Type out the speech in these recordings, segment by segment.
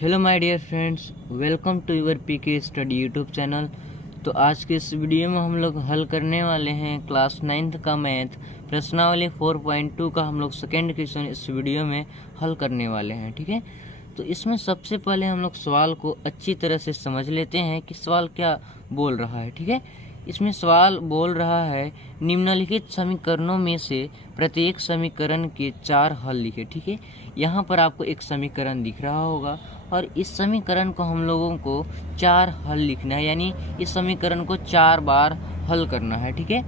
Hello my dear friends, welcome to your PK study YouTube channel. तो आज के इस वीडियो में हम लोग हल करने वाले हैं क्लास 9th का मैथ प्रश्नावली 4.2 का हम लोग सेकेंड क्वेश्चन इस वीडियो में हल करने वाले हैं। ठीक है, तो इसमें सबसे पहले हम लोग सवाल को अच्छी तरह से समझ लेते हैं कि सवाल क्या बोल रहा है। ठीक है, इसमें सवाल बोल रहा है निम्नलिखित समीकरणों में से प्रत्येक समीकरण के 4 हल लिखे। ठीक है, यहाँ पर आपको एक समीकरण दिख रहा होगा और इस समीकरण को हम लोगों को 4 हल लिखना है, यानी इस समीकरण को 4 बार हल करना है। ठीक है,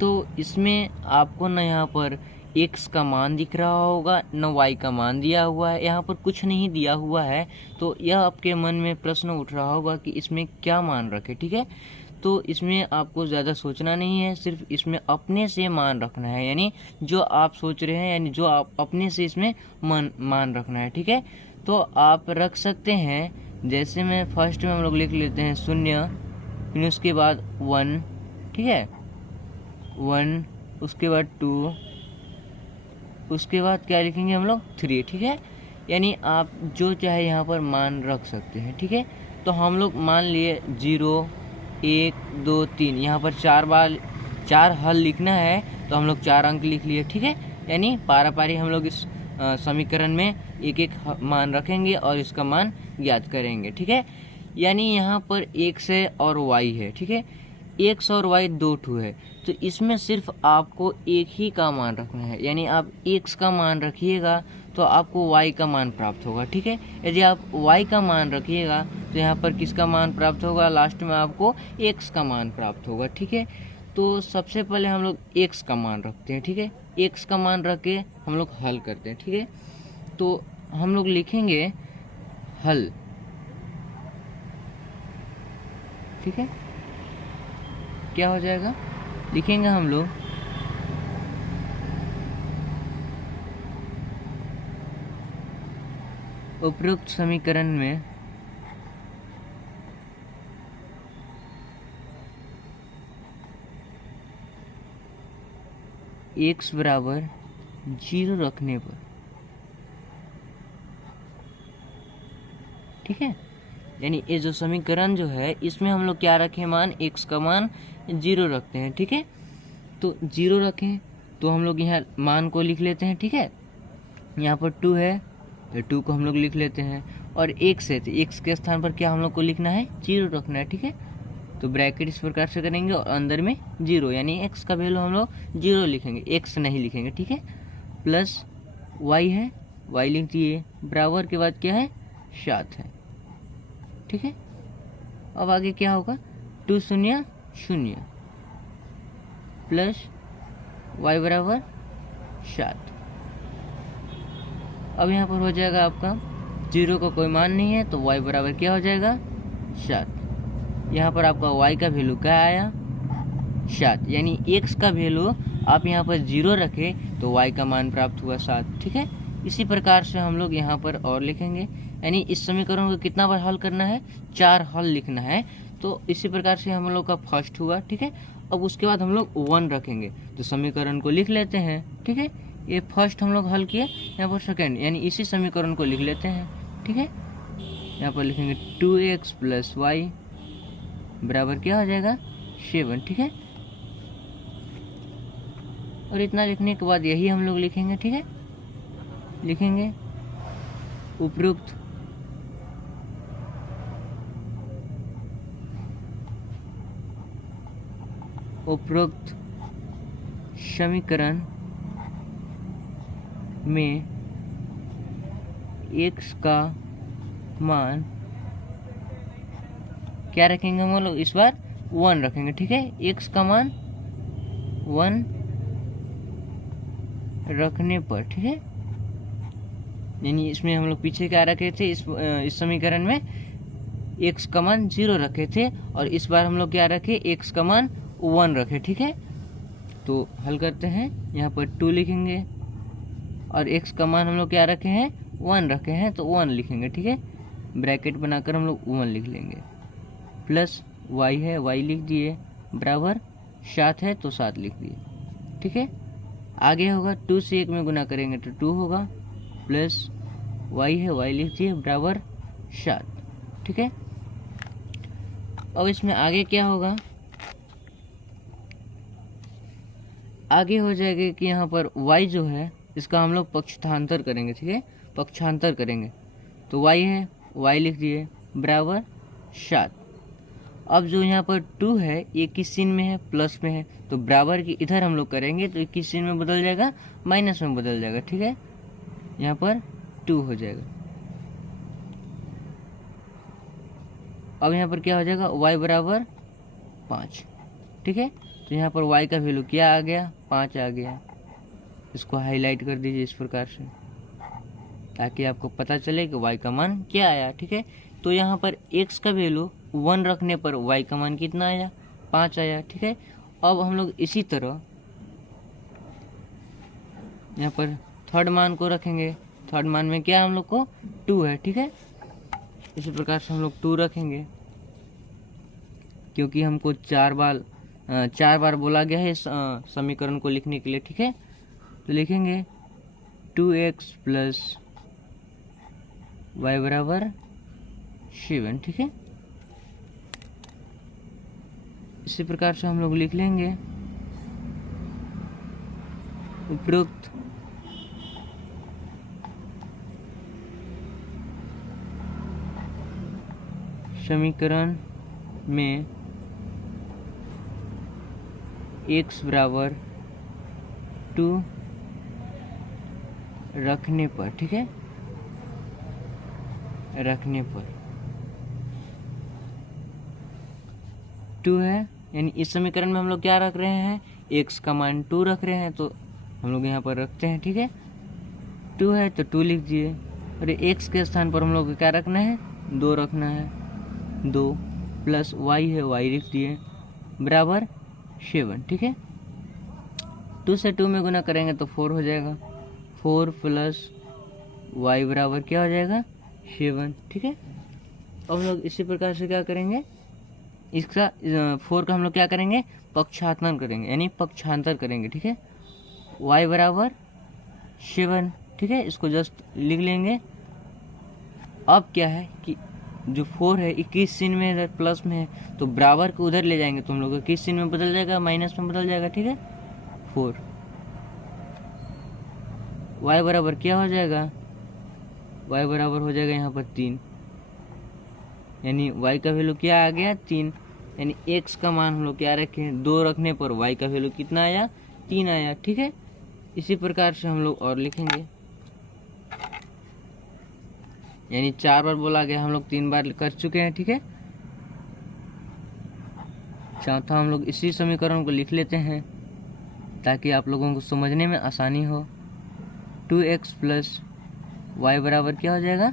तो इसमें आपको न यहाँ पर x का मान दिख रहा होगा, न y का मान दिया हुआ है, यहाँ पर कुछ नहीं दिया हुआ है। तो यह आपके मन में प्रश्न उठ रहा होगा कि इसमें क्या मान रखे। ठीक है, तो इसमें आपको ज़्यादा सोचना नहीं है, सिर्फ इसमें अपने से मान रखना है, यानी जो आप सोच रहे हैं यानी जो आप अपने से इसमें मान रखना है। ठीक है, तो आप रख सकते हैं। जैसे में फर्स्ट में हम लोग लिख लेते हैं 0, फिर उसके बाद 1। ठीक है, 1, उसके बाद 2, उसके बाद क्या लिखेंगे हम लोग 3। ठीक है, यानी आप जो चाहे यहाँ पर मान रख सकते हैं। ठीक है, तो हम लोग मान लिए 0, 1, 2, 3, यहाँ पर 4 बार 4 हल लिखना है, तो हम लोग 4 अंक लिख लिए। ठीक है, यानी पारा पारी हम लोग इस समीकरण में एक एक मान रखेंगे और इसका मान ज्ञात करेंगे। ठीक है, यानी यहाँ पर x है और y है। ठीक है, x और y 2 ठू है, तो इसमें सिर्फ आपको एक ही का मान रखना है, यानी आप x का मान रखिएगा तो आपको y का मान प्राप्त होगा। ठीक है, यदि आप y का मान रखिएगा तो यहाँ पर किसका मान प्राप्त होगा, लास्ट में आपको x का मान प्राप्त होगा। ठीक है, तो सबसे पहले हम लोग x का मान रखते हैं। ठीक है, x का मान रख के हम लोग हल करते हैं। ठीक है, तो हम लोग लिखेंगे हल। ठीक है, क्या हो जाएगा, लिखेंगे हम लोग उपरोक्त समीकरण में x बराबर 0 रखने पर। ठीक है, यानी ये जो समीकरण जो है इसमें हम लोग क्या रखें, मान x का मान 0 रखते हैं। ठीक है, तो 0 रखें तो हम लोग यहाँ मान को लिख लेते हैं। ठीक है, यहाँ पर 2 है तो 2 को हम लोग लिख लेते हैं, और x है तो x के स्थान पर क्या हम लोग को लिखना है, 0 रखना है। ठीक है, तो ब्रैकेट इस प्रकार से करेंगे और अंदर में 0, यानी x का वैल्यू हम लोग 0 लिखेंगे, x नहीं लिखेंगे। ठीक है, प्लस y है, y लिख दिए, बराबर के बाद क्या है, 7 है। ठीक है, अब आगे क्या होगा, 2 0 0 प्लस y बराबर 7। अब यहाँ पर हो जाएगा आपका 0 का कोई मान नहीं है, तो y बराबर क्या हो जाएगा, 7। यहाँ पर आपका y का वैल्यू क्या आया, 7, यानी x का वैल्यू आप यहाँ पर 0 रखें तो y का मान प्राप्त हुआ 7। ठीक है, इसी प्रकार से हम लोग यहाँ पर और लिखेंगे, यानी इस समीकरण को कितना बार हल करना है, 4 हल लिखना है। तो इसी प्रकार से हम लोग का फर्स्ट हुआ। ठीक है, अब उसके बाद हम लोग 1 रखेंगे, तो समीकरण को लिख लेते हैं। ठीक है, ये फर्स्ट हम लोग हल किए, यहाँ पर सेकेंड, यानी इसी समीकरण को लिख लेते हैं। ठीक है, यहाँ पर लिखेंगे 2x प्लस y बराबर क्या हो जाएगा, 7। ठीक है, और इतना लिखने के बाद यही हम लोग लिखेंगे। ठीक है, लिखेंगे उपरोक्त समीकरण में x का मान क्या रखेंगे हम लोग, इस बार 1 रखेंगे। ठीक है, x का मान 1 रखने पर। ठीक है, यानी इसमें हम लोग पीछे क्या रखे थे, इस समीकरण में x का मान 0 रखे थे, और इस बार हम लोग क्या रखे, x का मान 1 रखे। ठीक है, तो हल करते हैं, यहाँ पर 2 लिखेंगे और x का मान हम लोग क्या रखे हैं, 1 रखे हैं, तो 1 लिखेंगे। ठीक है, ब्रैकेट बनाकर हम लोग 1 लिख लेंगे, प्लस y है, y लिख दिए, बराबर 7 है तो 7 लिख दिए। ठीक है, आगे होगा 2 से 1 में गुना करेंगे तो 2 होगा, प्लस y है, y लिख दिए, बराबर 7, ठीक है। अब इसमें आगे क्या होगा, आगे हो जाएगा कि यहाँ पर y जो है इसका हम लोग पक्षांतर करेंगे, ठीक है, पक्षांतर करेंगे। तो y है, y लिख दिए बराबर 7। अब जो यहाँ पर 2 है ये किस चिन्ह में है, प्लस में है, तो बराबर की इधर हम लोग करेंगे तो किस चिन्ह में बदल जाएगा, माइनस में बदल जाएगा, ठीक है। यहाँ पर 2 हो जाएगा। अब यहाँ पर क्या हो जाएगा, y बराबर 5, ठीक है। तो यहाँ पर y का वैल्यू क्या आ गया, 5 आ गया। इसको हाईलाइट कर दीजिए इस प्रकार से ताकि आपको पता चले कि y का मान क्या आया, ठीक है। तो यहाँ पर x का वैल्यू 1 रखने पर y का मान कितना आया, 5 आया, ठीक है। अब हम लोग इसी तरह यहाँ पर थर्ड मान को रखेंगे। थर्ड मान में क्या हम लोग को 2 है, ठीक है। इसी प्रकार से हम लोग 2 रखेंगे क्योंकि हमको 4 बार बोला गया है इस समीकरण को लिखने के लिए, ठीक है। तो लिखेंगे 2x प्लस y बराबर 7, ठीक है। इसी प्रकार से हम लोग लिख लेंगे उपरोक्त समीकरण में x बराबर 2 रखने पर, ठीक है, रखने पर 2 है, यानी इस समीकरण में हम लोग क्या रख रहे हैं, x का मान 2 रख रहे हैं, तो हम लोग यहाँ पर रखते हैं, ठीक है। 2 है तो 2 लिख दिए, और x के स्थान पर हम लोग को क्या रखना है, 2 रखना है, 2 प्लस y है, y लिख दिए बराबर 7, ठीक है। 2 से 2 में गुना करेंगे तो 4 हो जाएगा, 4 प्लस y बराबर क्या हो जाएगा, 7, ठीक है। अब हम लोग इसी प्रकार से क्या करेंगे, इसका 4 का हम लोग क्या करेंगे, पक्षांतर करेंगे, यानी पक्षांतर करेंगे, ठीक है। y बराबर 7, ठीक है, इसको जस्ट लिख लेंगे। अब क्या है कि जो 4 है 21 चिन्ह में है, प्लस में है, तो बराबर को उधर ले जाएंगे तो हम लोग का किस चिन्ह में बदल जाएगा, माइनस में बदल जाएगा, ठीक है। 4 y बराबर क्या हो जाएगा, y बराबर हो जाएगा यहाँ पर 3, यानी y का वैल्यू क्या आ गया, 3, यानी x का मान हम लोग क्या रखे, 2 रखने पर y का वैल्यू कितना आया, 3 आया, ठीक है। इसी प्रकार से हम लोग और लिखेंगे, यानी 4 बार बोला गया, हम लोग 3 बार कर चुके हैं, ठीक है। चौथा हम लोग इसी समीकरण को लिख लेते हैं ताकि आप लोगों को समझने में आसानी हो। 2x प्लस y बराबर क्या हो जाएगा,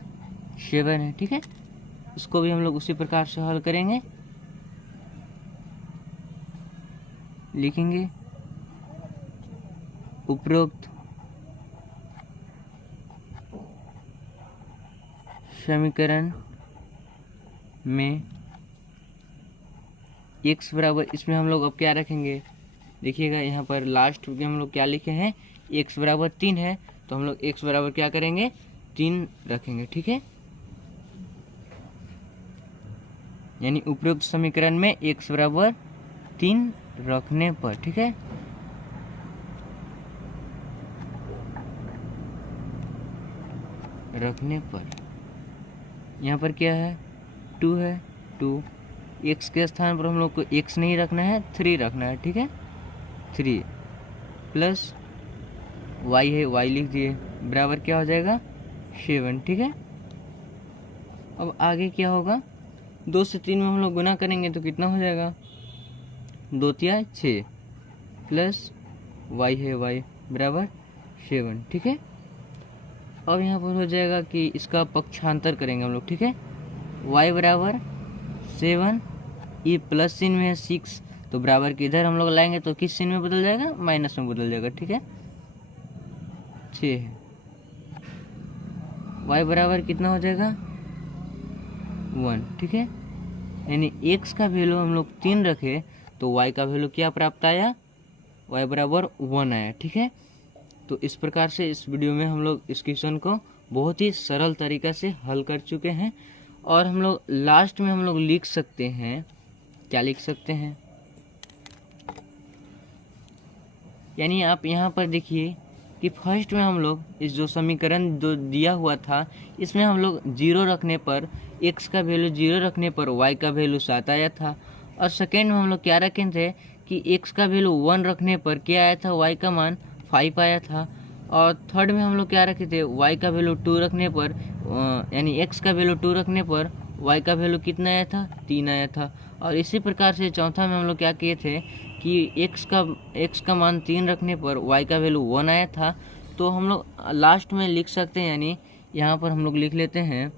7 है, ठीक है। इसको भी हम लोग उसी प्रकार से हल करेंगे, लिखेंगे उपरोक्त समीकरण में x बराबर, इसमें हम लोग अब क्या रखेंगे, देखिएगा यहाँ पर लास्ट में हम लोग क्या लिखे हैं, x बराबर 3 है, तो हम लोग x बराबर क्या करेंगे, 3 रखेंगे, ठीक है। यानी उपरोक्त समीकरण में x बराबर 3 रखने पर, ठीक है, रखने पर यहाँ पर क्या है, 2 है, 2 x के स्थान पर हम लोग को x नहीं रखना है, 3 रखना है, ठीक है। 3 प्लस y है, y लिख दिए बराबर क्या हो जाएगा, 7, ठीक है। अब आगे क्या होगा, 2 से 3 में हम लोग गुना करेंगे तो कितना हो जाएगा, 2 तिया 6 प्लस y है, y बराबर 7, ठीक है। अब यहाँ पर हो जाएगा कि इसका पक्षांतर करेंगे हम लोग, ठीक है। y बराबर 7, ये प्लस चिन्ह में है 6, तो बराबर के इधर हम लोग लाएंगे तो किस चिन्ह में बदल जाएगा, माइनस में बदल जाएगा, ठीक है। 6 है, y बराबर कितना हो जाएगा, 1, ठीक है। यानी x का वैल्यू हम लोग 3 रखे तो y का वैल्यू क्या प्राप्त आया, y बराबर 1 आया, ठीक है। तो इस प्रकार से इस वीडियो में हम लोग इस क्वेश्चन को बहुत ही सरल तरीका से हल कर चुके हैं और हम लोग लास्ट में हम लोग लिख सकते हैं, क्या लिख सकते हैं, यानी आप यहाँ पर देखिए कि फर्स्ट में हम लोग इस जो समीकरण जो दिया हुआ था इसमें हम लोग 0 रखने पर x का वैल्यू 0 रखने पर y का वैल्यू 7 आया था, और सेकेंड में हम लोग क्या रखे थे कि x का वैल्यू 1 रखने पर क्या आया था, y का मान 5 आया था, और थर्ड में हम लोग क्या रखे थे, y का वैल्यू 2 रखने पर यानी x का वैल्यू 2 रखने पर y का वैल्यू कितना आया था, 3 आया था। और इसी प्रकार से चौथा में हम लोग क्या किए थे कि x का मान 3 रखने पर y का वैल्यू 1 आया था। तो हम लोग लास्ट में लिख सकते हैं, यानी यहाँ पर हम लोग लिख लेते हैं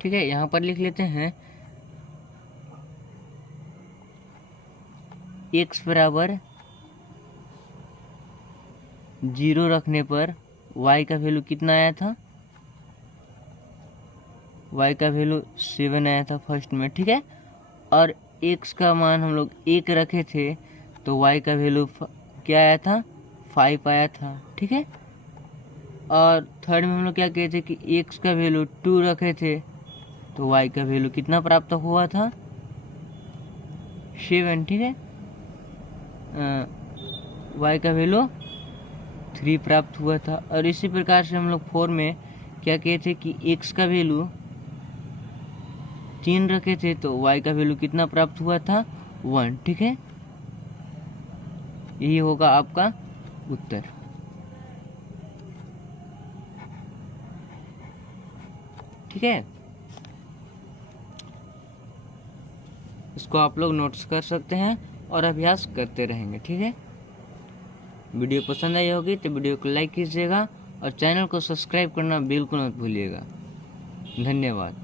ठीक है, यहाँ पर लिख लेते हैं x बराबर 0 रखने पर y का वैल्यू कितना आया था, y का वैल्यू 7 आया था फर्स्ट में, ठीक है। और x का मान हम लोग 1 रखे थे तो y का वैल्यू क्या आया था, 5 आया था, ठीक है। और थर्ड में हम लोग क्या कहते थे कि x का वैल्यू 2 रखे थे तो y का वैल्यू कितना प्राप्त हुआ था, 7, ठीक है। y का वैल्यू 3 प्राप्त हुआ था। और इसी प्रकार से हम लोग 4 में क्या कहते थे कि x का वैल्यू 3 रखे थे तो y का वैल्यू कितना प्राप्त हुआ था, 1, ठीक है। यही होगा आपका उत्तर, ठीक है। इसको आप लोग नोट्स कर सकते हैं और अभ्यास करते रहेंगे, ठीक है। वीडियो पसंद आई होगी तो वीडियो को लाइक कीजिएगा और चैनल को सब्सक्राइब करना बिल्कुल मत भूलिएगा। धन्यवाद।